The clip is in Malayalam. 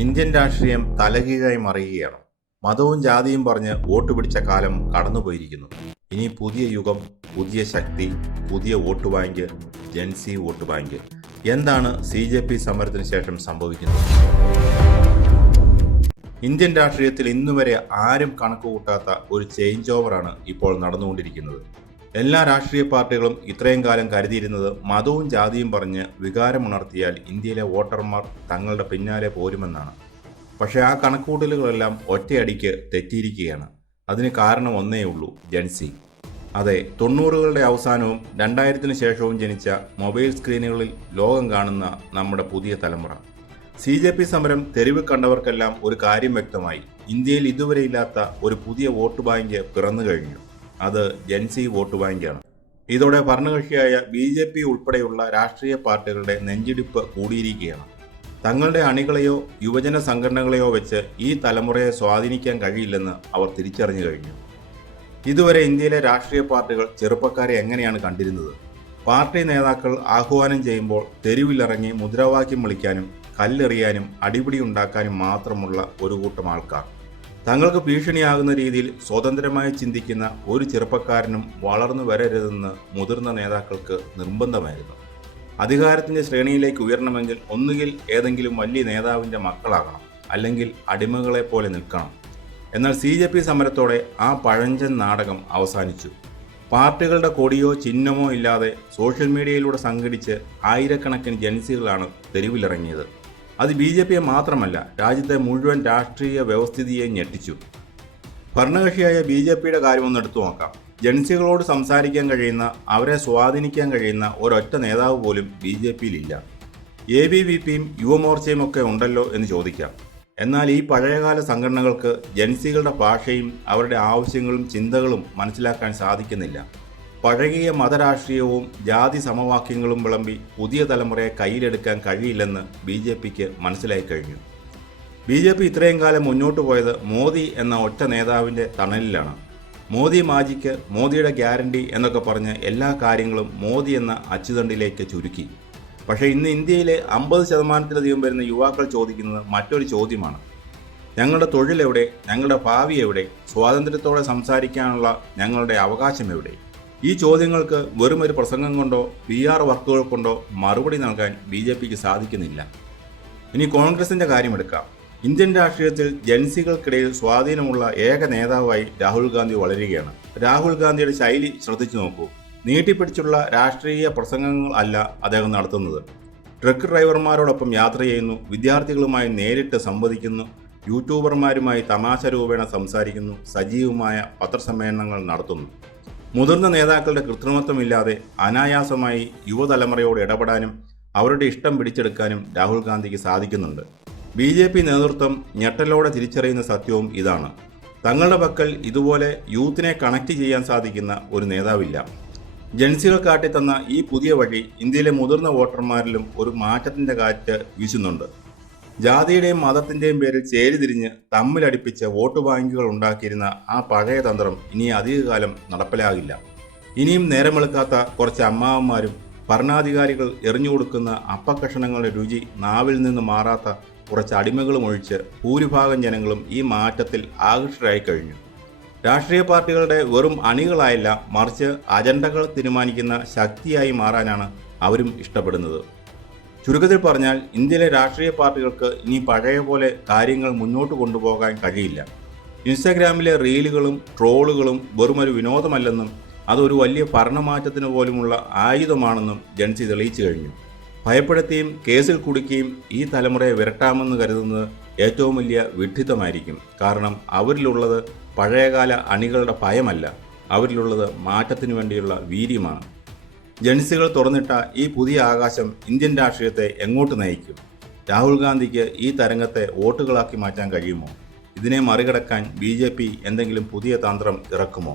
ഇന്ത്യൻ രാഷ്ട്രീയം തലകീഴായി മറിയുകയാണ്. മതവും ജാതിയും പറഞ്ഞ് വോട്ട് പിടിച്ച കാലം കടന്നുപോയിരിക്കുന്നു. ഇനി പുതിയ യുഗം, പുതിയ ശക്തി, പുതിയ vote bank, Gen Z vote bank. എന്താണ് CJP സമരത്തിന് ശേഷം സംഭവിക്കുന്നത്? ഇന്ത്യൻ രാഷ്ട്രീയത്തിൽ ഇന്നുവരെ ആരും കണക്കുകൂട്ടാത്ത ഒരു ചേഞ്ച് ഓവറാണ് ഇപ്പോൾ നടന്നുകൊണ്ടിരിക്കുന്നത്. എല്ലാ രാഷ്ട്രീയ പാർട്ടികളും ഇത്രയും കാലം കരുതിയിരുന്നത് മതവും ജാതിയും പറഞ്ഞ് വികാരമുണർത്തിയാൽ ഇന്ത്യയിലെ വോട്ടർമാർ തങ്ങളുടെ പിന്നാലെ പോരുമെന്നാണ്. പക്ഷേ ആ കണക്കുകൂട്ടലുകളെല്ലാം ഒറ്റയടിക്ക് തെറ്റിയിരിക്കുകയാണ്. അതിന് കാരണം ഒന്നേ ഉള്ളൂ: ജെൻസി. അതെ, 90കളുടെ അവസാനവും 2000-ന് ശേഷവും ജനിച്ച മൊബൈൽ സ്ക്രീനുകളിൽ ലോകം കാണുന്ന നമ്മുടെ പുതിയ തലമുറ. CJP സമരം തെരുവ് കണ്ടവർക്കെല്ലാം ഒരു കാര്യം വ്യക്തമായി: ഇന്ത്യയിൽ ഇതുവരെ ഇല്ലാത്ത ഒരു പുതിയ വോട്ട് ബാങ്ക് പിറന്നു കഴിഞ്ഞു. അത് ജെൻസി വോട്ട് ബാങ്കാണ്. ഇതോടെ ഭരണകക്ഷിയായ BJP ഉൾപ്പെടെയുള്ള രാഷ്ട്രീയ പാർട്ടികളുടെ നെഞ്ചിടിപ്പ് കൂടിയിരിക്കുകയാണ്. തങ്ങളുടെ അണികളെയോ യുവജന സംഘടനകളെയോ വെച്ച് ഈ തലമുറയെ സ്വാധീനിക്കാൻ കഴിയില്ലെന്ന് അവർ തിരിച്ചറിഞ്ഞു കഴിഞ്ഞു. ഇതുവരെ ഇന്ത്യയിലെ രാഷ്ട്രീയ പാർട്ടികൾ ചെറുപ്പക്കാരെ എങ്ങനെയാണ് കണ്ടിരുന്നത്? പാർട്ടി നേതാക്കൾ ആഹ്വാനം ചെയ്യുമ്പോൾ തെരുവിലിറങ്ങി മുദ്രാവാക്യം വിളിക്കാനും കല്ലെറിയാനും അടിപിടി ഉണ്ടാക്കാനും മാത്രമുള്ള ഒരു കൂട്ടം ആൾക്കാർ. തങ്ങൾക്ക് ഭീഷണിയാകുന്ന രീതിയിൽ സ്വതന്ത്രമായി ചിന്തിക്കുന്ന ഒരു ചെറുപ്പക്കാരനും വളർന്നു വരരുതെന്ന് മുതിർന്ന നേതാക്കൾക്ക് നിർബന്ധമായിരുന്നു. അധികാരത്തിൻ്റെ ശ്രേണിയിലേക്ക് ഉയരണമെങ്കിൽ ഒന്നുകിൽ ഏതെങ്കിലും വലിയ നേതാവിൻ്റെ മക്കളാകണം, അല്ലെങ്കിൽ അടിമകളെ പോലെ നിൽക്കണം. എന്നാൽ CJP സമരത്തോടെ ആ പഴഞ്ചൻ നാടകം അവസാനിച്ചു. പാർട്ടികളുടെ കൊടിയോ ചിഹ്നമോ ഇല്ലാതെ സോഷ്യൽ മീഡിയയിലൂടെ സംഘടിച്ച് ആയിരക്കണക്കിന് ജൻസികളാണ് തെരുവിലിറങ്ങിയത്. അത് BJPയെ മാത്രമല്ല, രാജ്യത്തെ മുഴുവൻ രാഷ്ട്രീയ വ്യവസ്ഥിതിയെ ഞെട്ടിച്ചു. ഭരണകക്ഷിയായ BJPയുടെ കാര്യമൊന്ന് എടുത്തു നോക്കാം. ജൻസികളോട് സംസാരിക്കാൻ കഴിയുന്ന, അവരെ സ്വാധീനിക്കാൻ കഴിയുന്ന ഒരൊറ്റ നേതാവ് പോലും BJPയിലില്ല. ABVPയും യുവമോർച്ചയും ഒക്കെ ഉണ്ടല്ലോ എന്ന് ചോദിക്കാം. എന്നാൽ ഈ പഴയകാല സംഘടനകൾക്ക് ജൻസികളുടെ ഭാഷയും അവരുടെ ആവശ്യങ്ങളും ചിന്തകളും മനസ്സിലാക്കാൻ സാധിക്കുന്നില്ല. പഴകിയ മതരാഷ്ട്രീയവും ജാതി സമവാക്യങ്ങളും വിളമ്പി പുതിയ തലമുറയെ കയ്യിലെടുക്കാൻ കഴിയില്ലെന്ന് BJPക്ക് മനസ്സിലായി കഴിഞ്ഞു. BJP ഇത്രയും കാലം മുന്നോട്ട് പോയത് മോദി എന്ന ഒറ്റ നേതാവിൻ്റെ തണലിലാണ്. മോദി മാജിക്ക്, മോദിയുടെ ഗ്യാരണ്ടി എന്നൊക്കെ പറഞ്ഞ് എല്ലാ കാര്യങ്ങളും മോദി എന്ന അച്ചുതണ്ടിലേക്ക് ചുരുക്കി. പക്ഷേ ഇന്ന് ഇന്ത്യയിലെ 50%-ലധികം വരുന്ന യുവാക്കൾ ചോദിക്കുന്നത് മറ്റൊരു ചോദ്യമാണ്: ഞങ്ങളുടെ തൊഴിലെവിടെ? ഞങ്ങളുടെ ഭാവി എവിടെ? സ്വാതന്ത്ര്യത്തോടെ സംസാരിക്കാനുള്ള ഞങ്ങളുടെ അവകാശം എവിടെ? ഈ ചോദ്യങ്ങൾക്ക് വെറുമൊരു പ്രസംഗം കൊണ്ടോ PR വർക്കുകൾ കൊണ്ടോ മറുപടി നൽകാൻ BJPക്ക് സാധിക്കുന്നില്ല. ഇനി കോൺഗ്രസിൻ്റെ കാര്യമെടുക്കാം. ഇന്ത്യൻ രാഷ്ട്രീയത്തിൽ ജൻസികൾക്കിടയിൽ സ്വാധീനമുള്ള ഏക നേതാവായി രാഹുൽ ഗാന്ധി വളരുകയാണ്. രാഹുൽ ഗാന്ധിയുടെ ശൈലി ശ്രദ്ധിച്ചു നോക്കൂ. നീട്ടിപ്പിടിച്ചുള്ള രാഷ്ട്രീയ പ്രസംഗങ്ങൾ അല്ല അദ്ദേഹം നടത്തുന്നത്. ട്രക്ക് ഡ്രൈവർമാരോടൊപ്പം യാത്ര ചെയ്യുന്നു, വിദ്യാർത്ഥികളുമായി നേരിട്ട് സംവദിക്കുന്നു, യൂട്യൂബർമാരുമായി തമാശ രൂപേണ സംസാരിക്കുന്നു, സജീവമായ പത്രസമ്മേളനങ്ങൾ നടത്തുന്നു. മുതിർന്ന നേതാക്കളുടെ കൃത്രിമത്വമില്ലാതെ അനായാസമായി യുവതലമുറയോട് ഇടപെടാനും അവരുടെ ഇഷ്ടം പിടിച്ചെടുക്കാനും രാഹുൽ ഗാന്ധിക്ക് സാധിക്കുന്നുണ്ട്. BJP നേതൃത്വം ഞെട്ടലോടെ തിരിച്ചറിയുന്ന സത്യവും ഇതാണ്: തങ്ങളുടെ പക്കൽ ഇതുപോലെ യൂത്തിനെ കണക്ട് ചെയ്യാൻ സാധിക്കുന്ന ഒരു നേതാവില്ല. ജൻസികൾ കാട്ടിത്തന്ന ഈ പുതിയ വഴി ഇന്ത്യയിലെ മുതിർന്ന വോട്ടർമാരിലും ഒരു മാറ്റത്തിൻ്റെ കാറ്റ് വീശുന്നുണ്ട്. ജാതിയുടെയും മതത്തിൻ്റെയും പേരിൽ ചേരിതിരിഞ്ഞ് തമ്മിലടിപ്പിച്ച് വോട്ട് ബാങ്കുകൾ ഉണ്ടാക്കിയിരുന്ന ആ പഴയ തന്ത്രം ഇനി അധികകാലം നടപ്പിലാകില്ല. ഇനിയും നേരമെളുക്കാത്ത കുറച്ച് അമ്മാവന്മാരും ഭരണാധികാരികൾ എറിഞ്ഞുകൊടുക്കുന്ന അപ്പക്കഷണങ്ങളുടെ രുചി നാവിൽ നിന്ന് മാറാത്ത കുറച്ച് അടിമകളും ഒഴിച്ച് ഭൂരിഭാഗം ജനങ്ങളും ഈ മാറ്റത്തിൽ ആകൃഷ്ടരായി കഴിഞ്ഞു. രാഷ്ട്രീയ പാർട്ടികളുടെ വെറും അണികളായല്ല, മറിച്ച് അജണ്ടകൾ തീരുമാനിക്കുന്ന ശക്തിയായി മാറാനാണ് അവരും ഇഷ്ടപ്പെടുന്നത്. ചുരുക്കത്തിൽ പറഞ്ഞാൽ, ഇന്ത്യയിലെ രാഷ്ട്രീയ പാർട്ടികൾക്ക് ഇനി പഴയ പോലെ കാര്യങ്ങൾ മുന്നോട്ട് കൊണ്ടുപോകാൻ കഴിയില്ല. ഇൻസ്റ്റാഗ്രാമിലെ റീലുകളും ട്രോളുകളും വെറുമൊരു വിനോദമല്ലെന്നും അതൊരു വലിയ ഭരണമാറ്റത്തിന് പോലുമുള്ള ആയുധമാണെന്നും ജൻസി തെളിയിച്ചു കഴിഞ്ഞു. ഭയപ്പെടുത്തിയും കേസിൽ കുടുക്കിയും ഈ തലമുറയെ വിരട്ടാമെന്ന് കരുതുന്നത് ഏറ്റവും വലിയ വിഡ്ഢിത്തമായിരിക്കും. കാരണം അവരിലുള്ളത് പഴയകാല അണികളുടെ ഭയമല്ല, അവരിലുള്ളത് മാറ്റത്തിനു വേണ്ടിയുള്ള വീര്യമാണ്. ജൻസികൾ തുറന്നിട്ട ഈ പുതിയ ആകാശം ഇന്ത്യൻ രാഷ്ട്രീയത്തെ എങ്ങോട്ട് നയിക്കും? രാഹുൽ ഗാന്ധിക്ക് ഈ തരംഗത്തെ വോട്ടുകളാക്കി മാറ്റാൻ കഴിയുമോ? ഇതിനെ മറികടക്കാൻ BJP എന്തെങ്കിലും പുതിയ തന്ത്രം ഇറക്കുമോ?